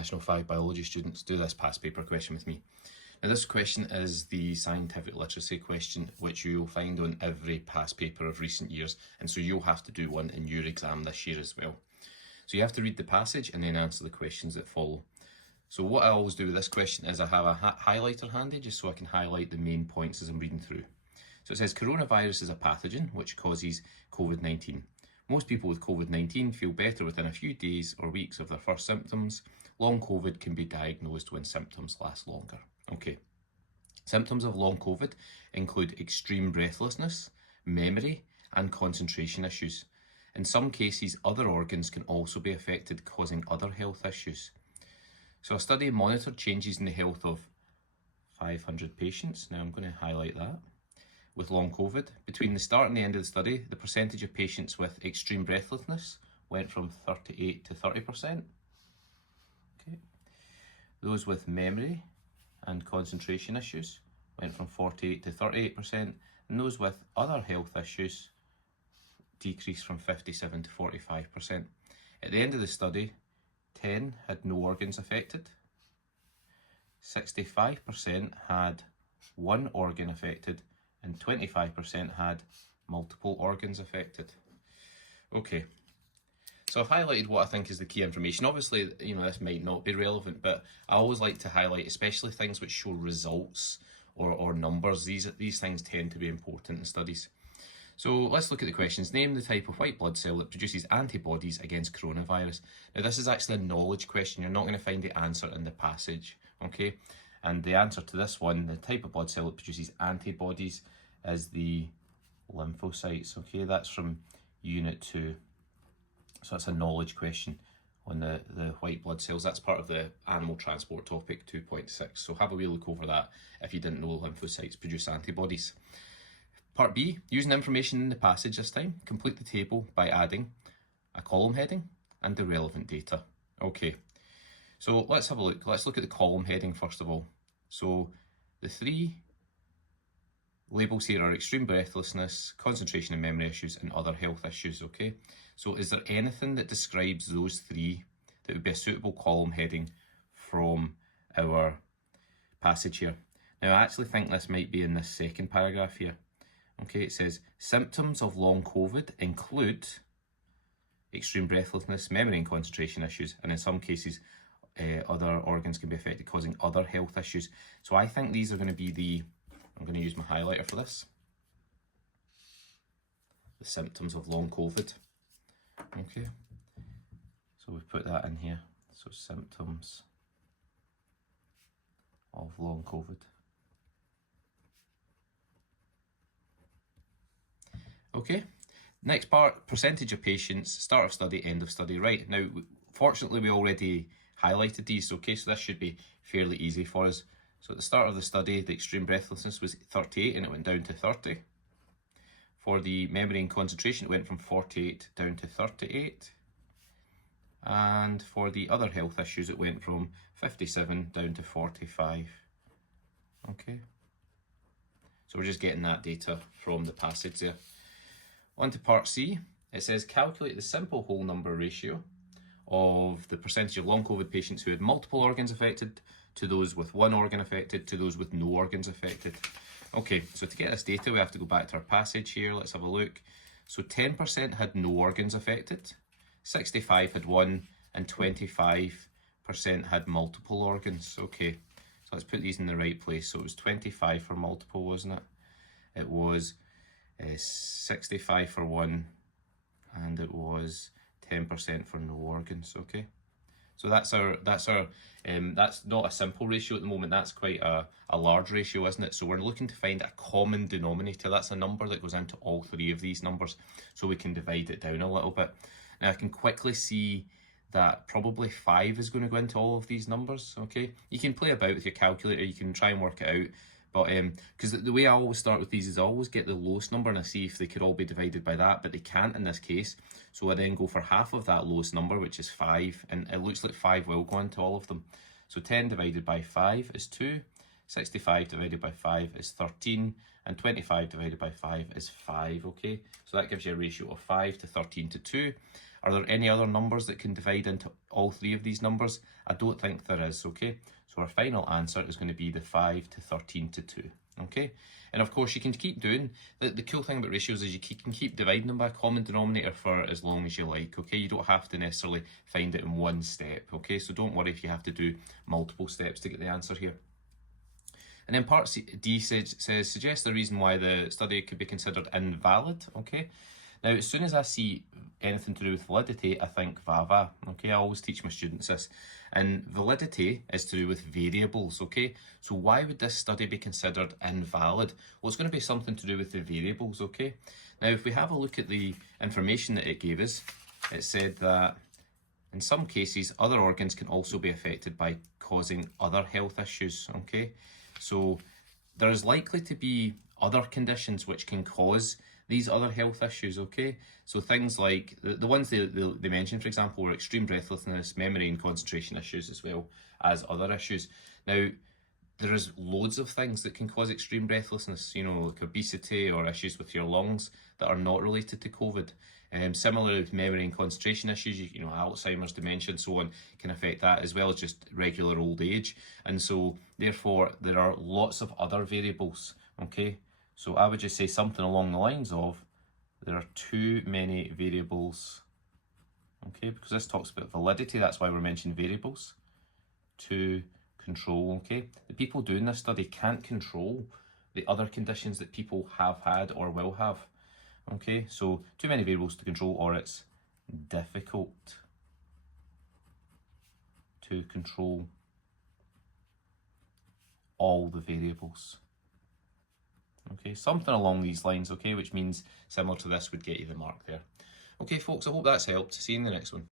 National 5 biology students, do this past paper question with me. Now this question is the scientific literacy question which you'll find on every past paper of recent years, and so you'll have to do one in your exam this year as well. So you have to read the passage and then answer the questions that follow. So what I always do with this question is I have a highlighter handy just so I can highlight the main points as I'm reading through. So it says coronavirus is a pathogen which causes COVID-19. Most people with COVID-19 feel better within a few days or weeks of their first symptoms. Long COVID can be diagnosed when symptoms last longer. Okay. Symptoms of long COVID include extreme breathlessness, memory, and concentration issues. In some cases, other organs can also be affected, causing other health issues. So a study monitored changes in the health of 500 patients. Now I'm going to highlight that. With long COVID, between the start and the end of the study, the percentage of patients with extreme breathlessness went from 38 to 30%. Okay. Those with memory and concentration issues went from 48 to 38%, and those with other health issues decreased from 57 to 45%. At the end of the study, 10 had no organs affected, 65% had one organ affected, and 25% had multiple organs affected. Okay, so I've highlighted what I think is the key information. Obviously, you know, this might not be relevant, but I always like to highlight, especially things which show results or numbers. These things tend to be important in studies. So let's look at the questions. Name the type of white blood cell that produces antibodies against coronavirus. Now this is actually a knowledge question. You're not going to find the answer in the passage, okay? And the answer to this one, the type of blood cell that produces antibodies, is the lymphocytes, okay? That's from Unit 2. So that's a knowledge question on the white blood cells. That's part of the animal transport topic 2.6. So have a wee look over that if you didn't know lymphocytes produce antibodies. Part B, using information in the passage this time, complete the table by adding a column heading and the relevant data. Okay, so let's have a look. Let's look at the column heading first of all. So the three labels here are extreme breathlessness, concentration and memory issues, and other health issues, okay? So is there anything that describes those three that would be a suitable column heading from our passage here? Now I actually think this might be in this second paragraph here. Okay, it says symptoms of long COVID include extreme breathlessness, memory and concentration issues, and in some cases other organs can be affected, causing other health issues. So I think these are going to be I'm going to use my highlighter for this, the symptoms of long COVID. Okay, so we've put that in here. So symptoms of long COVID. Okay, next part, percentage of patients, start of study, end of study. Right, now fortunately we already highlighted these, okay, so this should be fairly easy for us. So at the start of the study, the extreme breathlessness was 38 and it went down to 30. For the memory and concentration, it went from 48 down to 38. And for the other health issues, it went from 57 down to 45. Okay, so we're just getting that data from the passage there. On to part C, it says calculate the simple whole number ratio of the percentage of long COVID patients who had multiple organs affected to those with one organ affected to those with no organs affected. Okay, so to get this data we have to go back to our passage here. Let's have a look. So 10% had no organs affected, 65 had one, and 25% had multiple organs. Okay, so let's put these in the right place. So it was 25 for multiple, wasn't it? It was 65 for one, and it was 10% for no organs. Okay, so that's not a simple ratio at the moment. That's quite a large ratio, isn't it? So we're looking to find a common denominator. That's a number that goes into all three of these numbers, so we can divide it down a little bit. Now I can quickly see that probably 5 is going to go into all of these numbers. Okay, you can play about with your calculator, you can try and work it out. But because the way I always start with these is I always get the lowest number and I see if they could all be divided by that, but they can't in this case. So I then go for half of that lowest number, which is 5, and it looks like 5 will go into all of them. So 10 divided by 5 is 2, 65 divided by 5 is 13, and 25 divided by 5 is 5, okay? So that gives you a ratio of 5 to 13 to 2. Are there any other numbers that can divide into all three of these numbers? I don't think there is, okay? So our final answer is going to be the 5 to 13 to 2, okay? And of course you can keep doing, the cool thing about ratios is you can keep dividing them by a common denominator for as long as you like, okay? You don't have to necessarily find it in one step, okay? So don't worry if you have to do multiple steps to get the answer here. And then part D says, suggest the reason why the study could be considered invalid, okay? Now, as soon as I see anything to do with validity, I think VAVA, okay? I always teach my students this. And validity is to do with variables, okay? So why would this study be considered invalid? Well, it's going to be something to do with the variables, okay? Now, if we have a look at the information that it gave us, it said that in some cases, other organs can also be affected by causing other health issues, okay? So there is likely to be other conditions which can cause these other health issues, okay? So things like, the ones they mentioned, for example, were extreme breathlessness, memory and concentration issues, as well as other issues. Now, there is loads of things that can cause extreme breathlessness, you know, like obesity or issues with your lungs that are not related to COVID. Similarly with memory and concentration issues, you know, Alzheimer's, dementia and so on can affect that, as well as just regular old age. And so therefore there are lots of other variables, okay? So I would just say something along the lines of, there are too many variables, okay? Because this talks about validity, that's why we're mentioning variables to control, okay? The people doing this study can't control the other conditions that people have had or will have, okay? So too many variables to control, or it's difficult to control all the variables. Okay, something along these lines, okay, which means similar to this would get you the mark there. Okay, folks, I hope that's helped. See you in the next one.